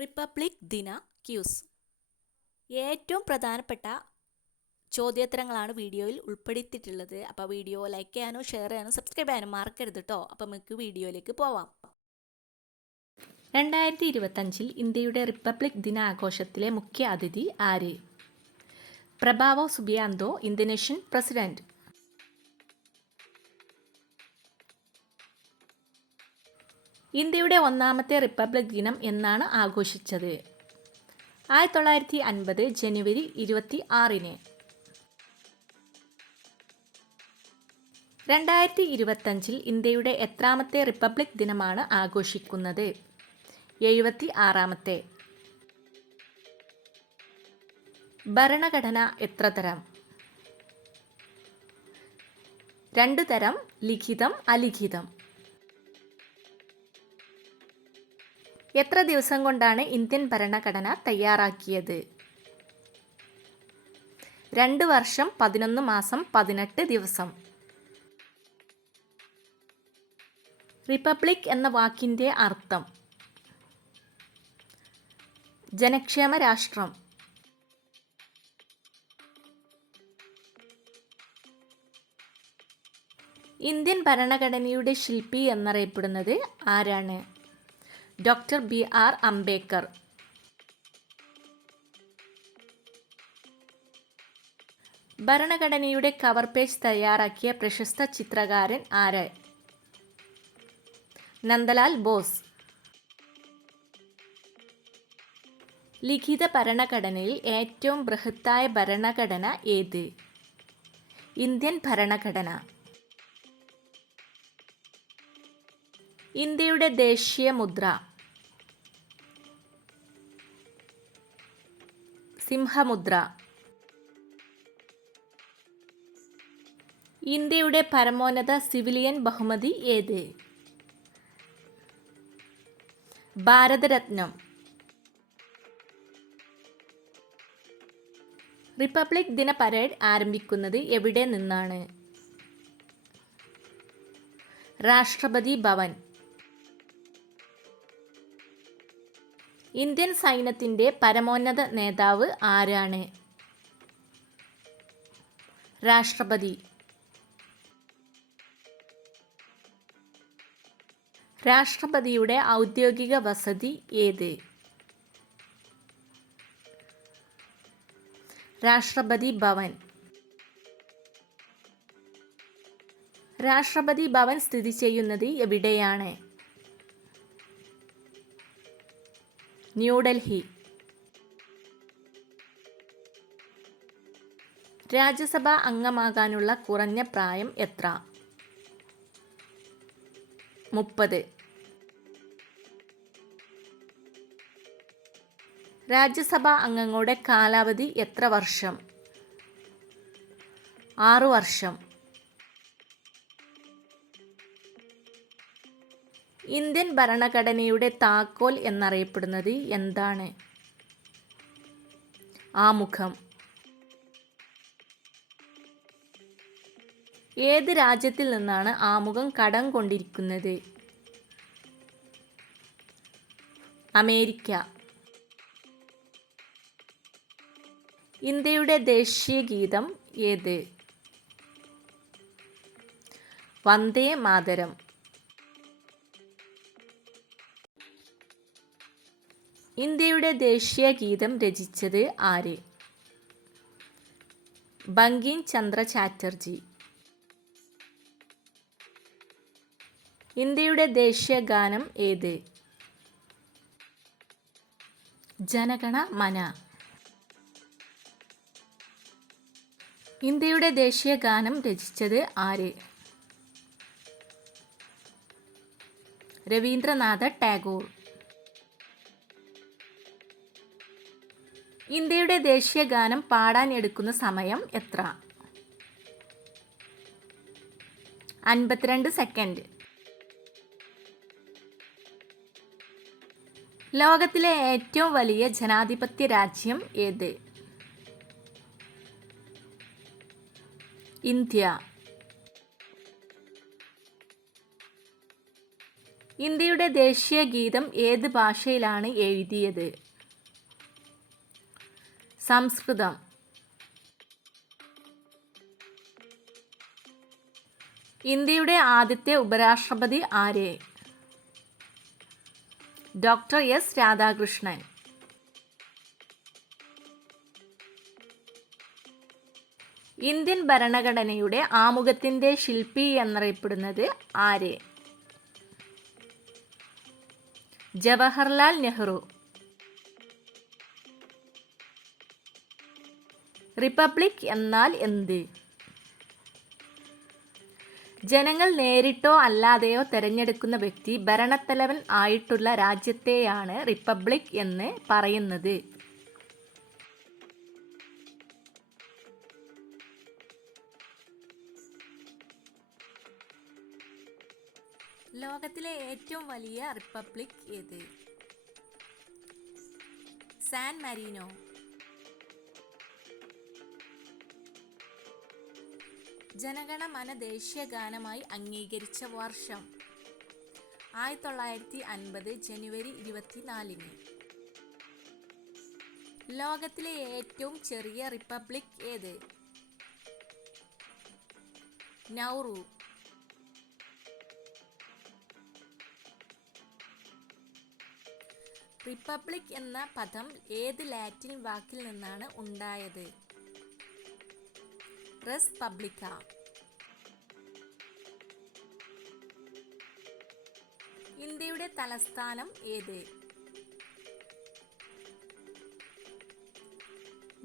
Republic ദിന quiz. ഏറ്റവും പ്രധാനപ്പെട്ട ചോദ്യോത്തരങ്ങളാണ് വീഡിയോയിൽ ഉൾപ്പെടുത്തിയിട്ടുള്ളത്. അപ്പോൾ വീഡിയോ ലൈക്ക് ചെയ്യാനോ ഷെയർ ചെയ്യാനോ സബ്സ്ക്രൈബ് ചെയ്യാനോ മറക്കരുത് കേട്ടോ അപ്പോൾ നമുക്ക് വീഡിയോയിലേക്ക് പോവാം. രണ്ടായിരത്തി ഇരുപത്തഞ്ചിൽ ഇന്ത്യയുടെ റിപ്പബ്ലിക് ദിനാഘോഷത്തിലെ മുഖ്യ അതിഥി ആര്? Prabowo Subianto Indonesian president. ഇന്ത്യയുടെ ഒന്നാമത്തെ റിപ്പബ്ലിക് ദിനം എന്നാണ് ആഘോഷിച്ചത്. ആയിരത്തി തൊള്ളായിരത്തി അൻപത് ജനുവരി ഇരുപത്തി ആറിന് രണ്ടായിരത്തി ഇരുപത്തഞ്ചിൽ ഇന്ത്യയുടെ എത്രാമത്തെ റിപ്പബ്ലിക് ദിനമാണ് ആഘോഷിക്കുന്നത്. എഴുപത്തി ആറാമത്തെ ഭരണഘടന എത്ര തരം? രണ്ട് തരം ലിഖിതം അലിഖിതം. എത്ര ദിവസം കൊണ്ടാണ് ഇന്ത്യൻ ഭരണഘടന തയ്യാറാക്കിയത്? രണ്ട് വർഷം പതിനൊന്ന് മാസം പതിനെട്ട് ദിവസം. റിപ്പബ്ലിക് എന്ന വാക്കിന്റെ അർത്ഥം. ജനക്ഷേമ രാഷ്ട്രം. ഇന്ത്യൻ ഭരണഘടനയുടെ ശില്പി എന്നറിയപ്പെടുന്നത് ആരാണ്? Doctor B R Ambedkar. ഭരണഘടനയുടെ കവർ പേജ് തയ്യാറാക്കിയ പ്രശസ്ത ചിത്രകാരൻ ആര്? നന്ദലാൽ ബോസ്. ലിഖിത ഭരണഘടനയിൽ ഏറ്റവും ബൃഹത്തായ ഭരണഘടന ഏത്? ഇന്ത്യൻ ഭരണഘടന. ഇന്ത്യയുടെ ദേശീയ മുദ്ര. സിംഹമുദ്ര. ഇന്ത്യയുടെ പരമോന്നത സിവിലിയൻ ബഹുമതി ഏത്? ഭാരതരത്നം. റിപ്പബ്ലിക് ദിന പരേഡ് ആരംഭിക്കുന്നത് എവിടെ നിന്നാണ്? രാഷ്ട്രപതി ഭവൻ. ഇന്ത്യൻ സൈന്യത്തിന്റെ പരമോന്നത നേതാവ് ആരാണ്? രാഷ്ട്രപതി. രാഷ്ട്രപതിയുടെ ഔദ്യോഗിക വസതി ഏത്? രാഷ്ട്രപതി ഭവൻ. രാഷ്ട്രപതി ഭവൻ സ്ഥിതി ചെയ്യുന്നത് എവിടെയാണ്? ന്യൂഡൽഹി. രാജ്യസഭ അംഗമാകാനുള്ള കുറഞ്ഞ പ്രായം എത്ര? മുപ്പത്. രാജ്യസഭാ അംഗങ്ങളുടെ കാലാവധി എത്ര വർഷം? ആറു വർഷം. ഇന്ത്യൻ ഭരണഘടനയുടെ താക്കോൽ എന്നറിയപ്പെടുന്നത് എന്താണ്? ആമുഖം. ഏത് രാജ്യത്തിൽ നിന്നാണ് ആമുഖം കടം കൊണ്ടിരിക്കുന്നത്? അമേരിക്ക. ഇന്ത്യയുടെ ദേശീയ ഗീതം ഏത്? വന്ദേ മാതരം. ഇന്ത്യയുടെ ദേശീയ ഗീതം രചിച്ചത് ആര്? ബങ്കിം ചന്ദ്ര ചാറ്റർജി. ഇന്ത്യയുടെ ദേശീയ ഗാനം ഏത്? ജനഗണ മന. ഇന്ത്യയുടെ ദേശീയ ഗാനം രചിച്ചത് ആര്? രവീന്ദ്രനാഥ ടാഗോർ. ഇന്ത്യയുടെ ദേശീയ ഗാനം പാടാൻ എടുക്കുന്ന സമയം എത്ര? അൻപത്തിരണ്ട് സെക്കൻഡ് ലോകത്തിലെ ഏറ്റവും വലിയ ജനാധിപത്യ രാജ്യം ഏത്? ഇന്ത്യ. ഇന്ത്യയുടെ ദേശീയ ഗീതം ഏത് ഭാഷയിലാണ് എഴുതിയത്? സംസ്കൃതം. ഇന്ത്യയുടെ ആദ്യത്തെ ഉപരാഷ്ട്രപതി ആര്? Doctor S Radhakrishnan. ഇന്ത്യൻ ഭരണഘടനയുടെ ആമുഖത്തിന്റെ ശില്പി എന്നറിയപ്പെടുന്നത് ആര്? ജവഹർലാൽ നെഹ്റു. റിപ്പബ്ലിക് എന്നാൽ എന്ത്? ജനങ്ങൾ നേരിട്ടോ അല്ലാതെയോ തെരഞ്ഞെടുക്കുന്ന വ്യക്തി ഭരണത്തലവൻ ആയിട്ടുള്ള രാജ്യത്തെയാണ് റിപ്പബ്ലിക് എന്ന് പറയുന്നത്. ലോകത്തിലെ ഏറ്റവും വലിയ റിപ്പബ്ലിക് ഏത്? San Marino. ജനഗണമന ദേശീയ ഗാനമായി അംഗീകരിച്ച വർഷം ആയിരത്തി തൊള്ളായിരത്തി അൻപത് ജനുവരി ഇരുപത്തിനാലിന്. ലോകത്തിലെ ഏറ്റവും ചെറിയ റിപ്പബ്ലിക് ഏത്? നൗറു. റിപ്പബ്ലിക് എന്ന പദം ഏത് ലാറ്റിൻ വാക്കിൽ നിന്നാണ് ഉണ്ടായത്? റെസ് പബ്ലിക്ക ഇന്ത്യയുടെ തലസ്ഥാനം ഏത്?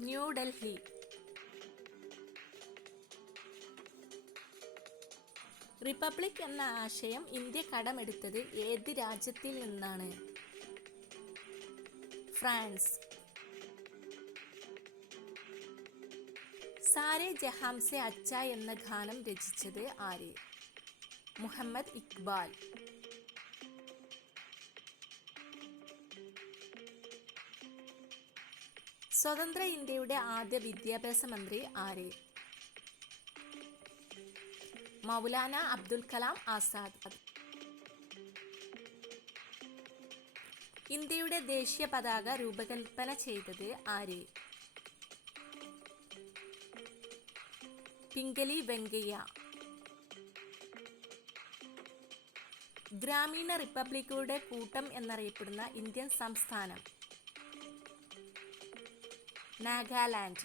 ന്യൂഡൽഹി റിപ്പബ്ലിക് എന്ന ആശയം ഇന്ത്യ കടമെടുത്തത് ഏത് രാജ്യത്തിൽ നിന്നാണ്? ഫ്രാൻസ്. സാരെ ജഹാംസെ അച്ച എന്ന ഗാനം രചിച്ചത് ആര്? മുഹമ്മദ് ഇക്ബാൽ. സ്വതന്ത്ര ഇന്ത്യയുടെ ആദ്യ വിദ്യാഭ്യാസ മന്ത്രി ആര്? മൗലാന അബ്ദുൽ കലാം ആസാദ്. ഇന്ത്യയുടെ ദേശീയ പതാക രൂപകൽപ്പന ചെയ്തത് ആര്? പിംഗലി വെങ്കയ്യ. ഗ്രാമീണ റിപ്പബ്ലിക്കുകളുടെ കൂട്ടം എന്നറിയപ്പെടുന്ന ഇന്ത്യൻ സംസ്ഥാനം. നാഗാലാൻഡ്.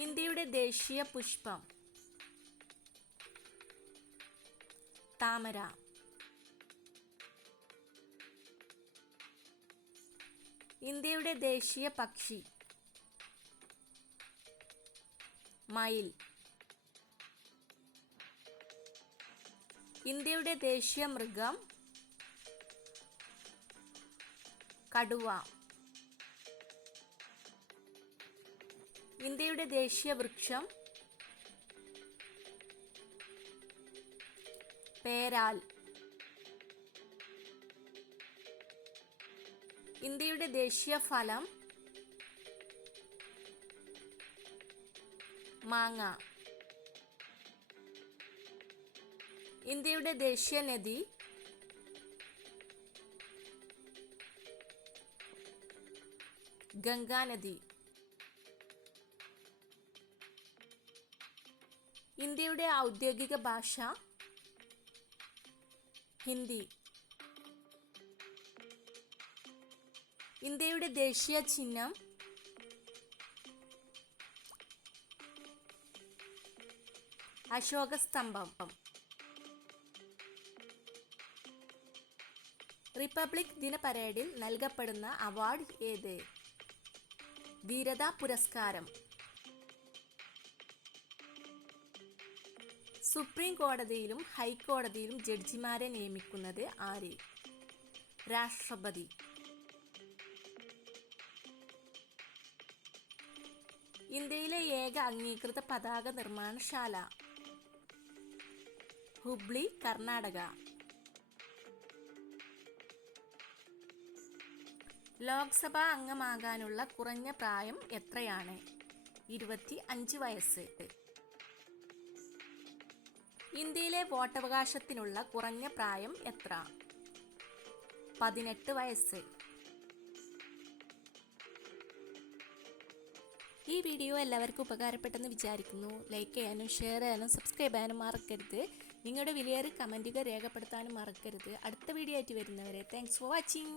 ഇന്ത്യയുടെ ദേശീയ പുഷ്പം. താമര. ഇന്ത്യയുടെ ദേശീയ പക്ഷി. മയിൽ ഇന്ത്യയുടെ ദേശീയ മൃഗം കടുവ. ഇന്ത്യയുടെ ദേശീയ വൃക്ഷം പേരാൽ. ഇന്ത്യയുടെ ദേശീയ ഫലം മാങ്ങ. ഇന്ത്യയുടെ ദേശീയ നദി. ഗംഗാനദി ഇന്ത്യയുടെ ഔദ്യോഗിക ഭാഷ ഹിന്ദി. ഇന്ത്യയുടെ ദേശീയ ചിഹ്നം അശോക സ്തംഭം റിപ്പബ്ലിക് ദിന പരേഡിൽ നൽകപ്പെടുന്ന അവാർഡ് ഏത്? വീരതാ പുരസ്കാരം. സുപ്രീം കോടതിയിലും ഹൈക്കോടതിയിലും ജഡ്ജിമാരെ നിയമിക്കുന്നത് ആര്? രാഷ്ട്രപതി. ഇന്ത്യയിലെ ഏക അംഗീകൃത പതാക നിർമ്മാണശാല. ഹുബ്ലി കർണാടക. ലോക്സഭാ അംഗമാകാനുള്ള കുറഞ്ഞ പ്രായം എത്രയാണ്? ഇരുപത്തി അഞ്ച് വയസ്സ്. ഇന്ത്യയിലെ വോട്ടവകാശത്തിനുള്ള കുറഞ്ഞ പ്രായം എത്ര? പതിനെട്ട് വയസ്സ്. ഈ വീഡിയോ എല്ലാവർക്കും ഉപകാരപ്പെട്ടെന്ന് വിചാരിക്കുന്നു. ലൈക്ക് ചെയ്യാനും ഷെയർ ചെയ്യാനും സബ്സ്ക്രൈബ് ചെയ്യാനും മറക്കരുത്. നിങ്ങളുടെ വിലയേറിയ കമന്റുകൾ രേഖപ്പെടുത്താനും മറക്കരുത്. അടുത്ത വീഡിയോ ആയിട്ട് വരുന്നവരെ താങ്ക്സ് ഫോർ വാച്ചിങ്